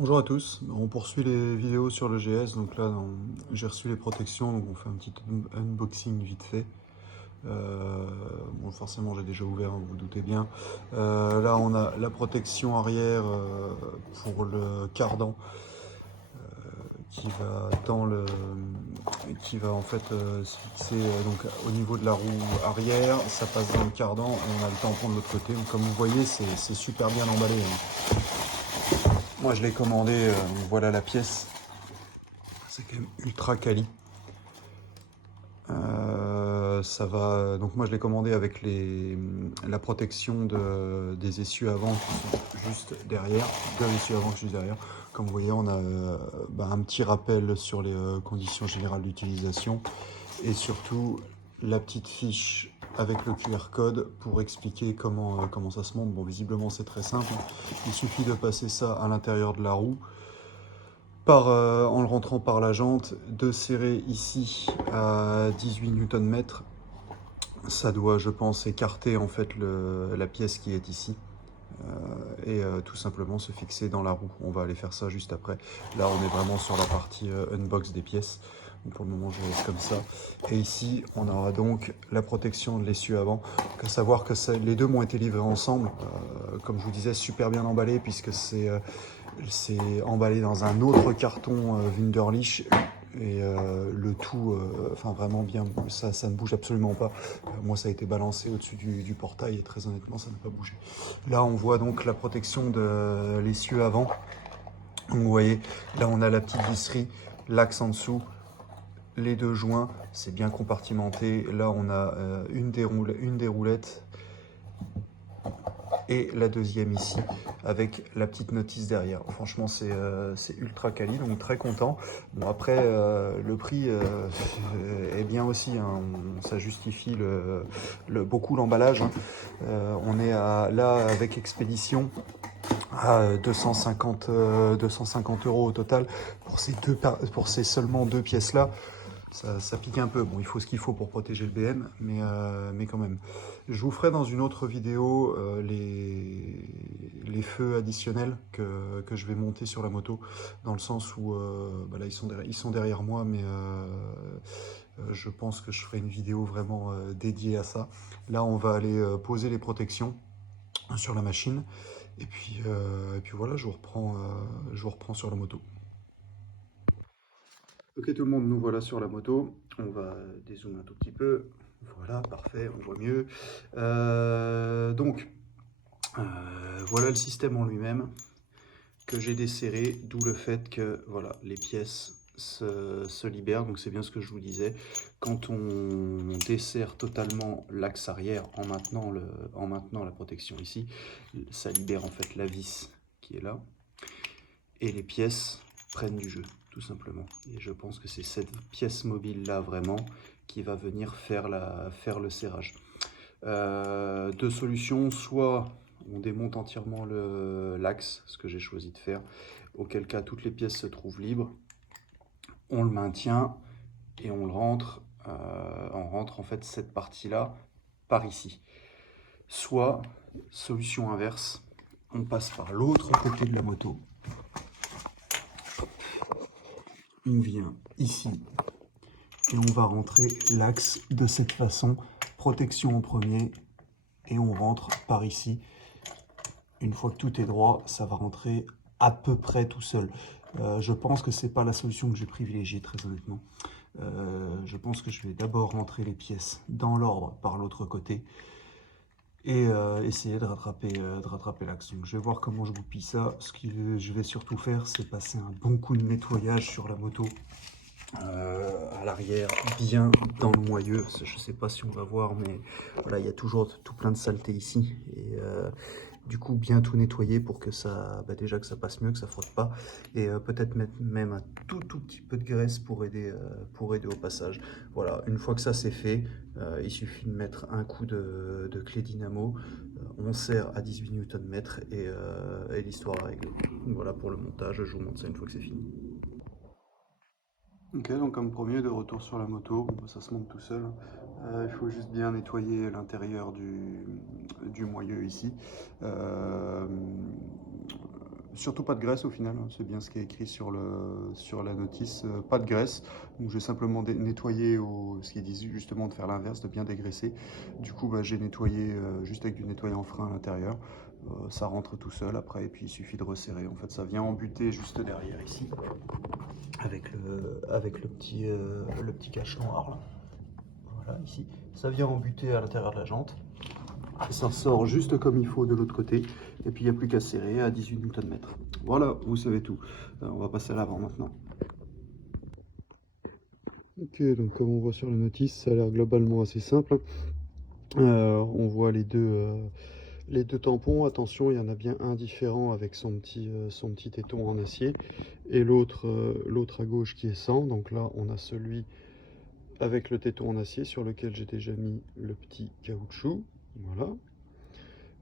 Bonjour à tous, on poursuit les vidéos sur le GS, donc là j'ai reçu les protections, donc on fait un petit unboxing vite fait. Bon, forcément j'ai déjà ouvert, hein, vous vous doutez bien. Là on a la protection arrière pour le cardan qui va dans le qui va en fait se fixer donc au niveau de la roue arrière, ça passe dans le cardan et on a le tampon de l'autre côté. Donc, comme vous voyez c'est super bien emballé, hein. Moi je l'ai commandé, voilà la pièce. C'est quand même ultra quali. Ça va. Donc moi je l'ai commandé avec la protection des essieux avant qui sont juste derrière, deux essieux avant juste derrière. Comme vous voyez, on a un petit rappel sur les conditions générales d'utilisation et surtout la petite fiche avec le QR code pour expliquer comment ça se monte. Bon, visiblement c'est très simple. Il suffit de passer ça à l'intérieur de la roue en le rentrant par la jante, de serrer ici à 18 Nm. Ça doit, je pense, écarter en fait la pièce qui est ici et tout simplement se fixer dans la roue. On va aller faire ça juste après. Là, on est vraiment sur la partie unbox des pièces. Donc, pour le moment, je laisse comme ça. Et ici, on aura donc la protection de l'essieu avant. Donc, à savoir que les deux m'ont été livrés ensemble. Comme je vous disais, super bien emballé puisque c'est emballé dans un autre carton Wunderlich et le tout, enfin vraiment bien, ça ne bouge absolument pas. Moi, ça a été balancé au-dessus du portail et très honnêtement, ça n'a pas bougé. Là, on voit donc la protection de l'essieu avant. Donc, vous voyez, là, on a la petite visserie, l'axe en dessous, les deux joints, c'est bien compartimenté. Là, on a une des roulettes et la deuxième ici avec la petite notice derrière. Franchement c'est ultra quali, donc très content. Bon, après le prix est bien aussi, hein. Ça justifie beaucoup l'emballage, hein. On est là avec expédition à 250 euros au total pour ces seulement deux pièces là. Ça pique un peu. Bon, il faut ce qu'il faut pour protéger le BM, mais quand même. Je vous ferai dans une autre vidéo les feux additionnels que je vais monter sur la moto, dans le sens où là, ils sont derrière moi, mais je pense que je ferai une vidéo vraiment dédiée à ça. Là, on va aller poser les protections sur la machine, et puis voilà, je vous reprends sur la moto. Ok tout le monde, nous voilà sur la moto. On va dézoomer un tout petit peu. Voilà, parfait, on voit mieux. Voilà le système en lui-même que j'ai desserré, d'où le fait que voilà, les pièces se libèrent. Donc c'est bien ce que je vous disais. Quand on desserre totalement l'axe arrière en maintenant la protection ici, ça libère en fait la vis qui est là. Et les pièces prennent du jeu, tout simplement. Et je pense que c'est cette pièce mobile-là, vraiment, qui va venir faire le serrage. Deux solutions, soit on démonte entièrement l'axe, ce que j'ai choisi de faire, auquel cas toutes les pièces se trouvent libres, on le maintient et on rentre en fait cette partie-là par ici. Soit, solution inverse, on passe par l'autre côté de la moto, on vient ici et on va rentrer l'axe de cette façon, protection en premier, et on rentre par ici. Une fois que tout est droit, ça va rentrer à peu près tout seul. Je pense que c'est pas la solution que j'ai privilégiée, très honnêtement. Je pense que je vais d'abord rentrer les pièces dans l'ordre par l'autre côté et essayer de rattraper l'axe. Donc je vais voir comment je goupille ça. Ce que je vais surtout faire, c'est passer un bon coup de nettoyage sur la moto. À l'arrière, bien dans le moyeu. Je sais pas si on va voir, mais voilà, il y a toujours tout plein de saleté ici. Et du coup, bien tout nettoyer pour que ça, déjà que ça passe mieux, que ça frotte pas. Et peut-être mettre même un tout petit peu de graisse pour aider au passage. Voilà, une fois que ça c'est fait, il suffit de mettre un coup de clé dynamo. On serre à 18 Nm et l'histoire est réglée. Voilà pour le montage, je vous montre ça une fois que c'est fini. Ok, donc comme premier, de retour sur la moto, bon, ça se monte tout seul. Il faut juste bien nettoyer l'intérieur du moyeu ici. surtout pas de graisse au final, hein. C'est bien ce qui est écrit sur la notice, pas de graisse. Donc j'ai simplement nettoyé, ce qu'ils disent justement de faire l'inverse, de bien dégraisser. Du coup, bah, j'ai nettoyé juste avec du nettoyant frein à l'intérieur. Ça rentre tout seul après, et puis il suffit de resserrer. En fait, ça vient embuter juste derrière ici, avec le petit cache noir là. Voilà, ici. Ça vient embuter à l'intérieur de la jante. Ça sort juste comme il faut de l'autre côté. Et puis il n'y a plus qu'à serrer à 18 Nm. Voilà, vous savez tout. On va passer à l'avant maintenant. Ok, donc comme on voit sur la notice, ça a l'air globalement assez simple. On voit les deux tampons. Attention, il y en a bien un différent avec son petit téton en acier. Et l'autre à gauche qui est sans. Donc là, on a celui avec le téton en acier sur lequel j'ai déjà mis le petit caoutchouc. Voilà.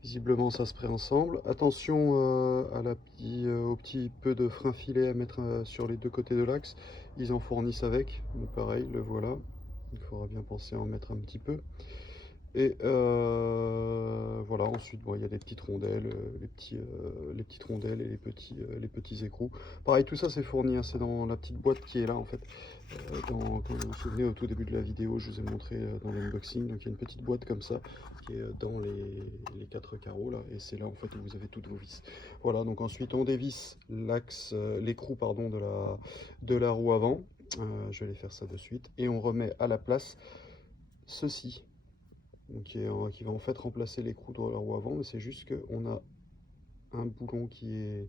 Visiblement, ça se prend ensemble. Attention au petit peu de frein filet à mettre sur les deux côtés de l'axe. Ils en fournissent avec. Donc pareil, le voilà. Il faudra bien penser à en mettre un petit peu. Et voilà, ensuite, bon, il y a les petites rondelles, les petites rondelles et les petits écrous. Pareil, tout ça c'est fourni, hein, c'est dans la petite boîte qui est là en fait. Quand vous vous souvenez, au tout début de la vidéo, je vous ai montré dans l'unboxing, donc il y a une petite boîte comme ça qui est dans les 4 carreaux là, et c'est là en fait où vous avez toutes vos vis. Voilà, donc ensuite on dévisse l'écrou pardon de la roue avant. Je vais aller faire ça de suite, et on remet à la place ceci. Donc qui va en fait remplacer l'écrou de la roue avant, mais c'est juste qu'on a un boulon qui est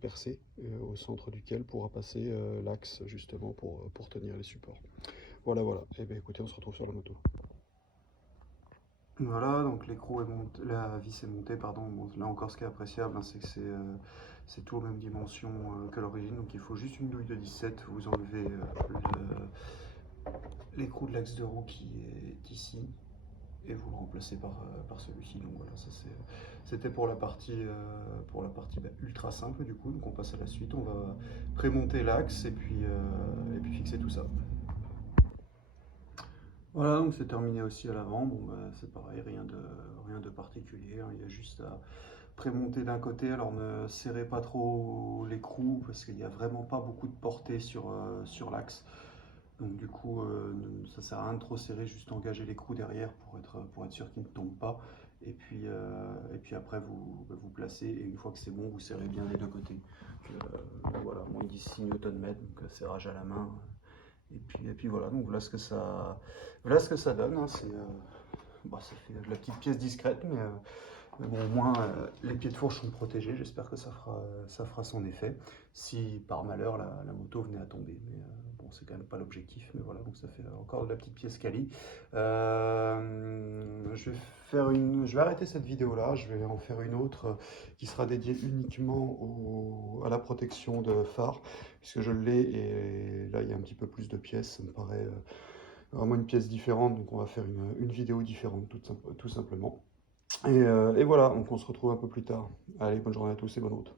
percé au centre duquel pourra passer l'axe justement pour tenir les supports. Voilà, voilà. Et bien écoutez, on se retrouve sur la moto. Voilà, donc l'écrou est monté, la vis est montée, pardon. Bon, là encore, ce qui est appréciable, hein, c'est que c'est tout aux mêmes dimensions que l'origine. Donc il faut juste une douille de 17. Vous enlevez l'écrou de l'axe de roue qui est ici, et vous le remplacez par celui-ci. Donc voilà, ça c'était pour la partie, ultra simple du coup. Donc on passe à la suite, on va prémonter l'axe et puis fixer tout ça. Voilà, donc c'est terminé aussi à l'avant. Bon, bah, c'est pareil, rien de particulier, hein. Il y a juste à prémonter d'un côté. Alors ne serrez pas trop l'écrou parce qu'il n'y a vraiment pas beaucoup de portée sur l'axe. Donc du coup, ça sert à rien de trop serrer, juste engager l'écrou derrière pour être sûr qu'il ne tombe pas. Et puis après, vous placez, et une fois que c'est bon, vous serrez bien des deux côtés. Voilà, moi ils disent 6 Nm, donc serrage à la main. Et puis voilà, donc voilà ce que ça donne, hein. Ça fait de la petite pièce discrète, mais bon, au moins les pieds de fourche sont protégés. J'espère que ça fera son effet. Si par malheur la moto venait à tomber, mais bon, c'est quand même pas l'objectif. Mais voilà, donc ça fait encore de la petite pièce quali. Je vais arrêter cette vidéo là. Je vais en faire une autre qui sera dédiée uniquement à la protection de phare, puisque je l'ai, et là il y a un petit peu plus de pièces. Ça me paraît vraiment une pièce différente, donc on va faire une vidéo différente tout simplement. Et voilà, donc on se retrouve un peu plus tard. Allez, bonne journée à tous et bonne route.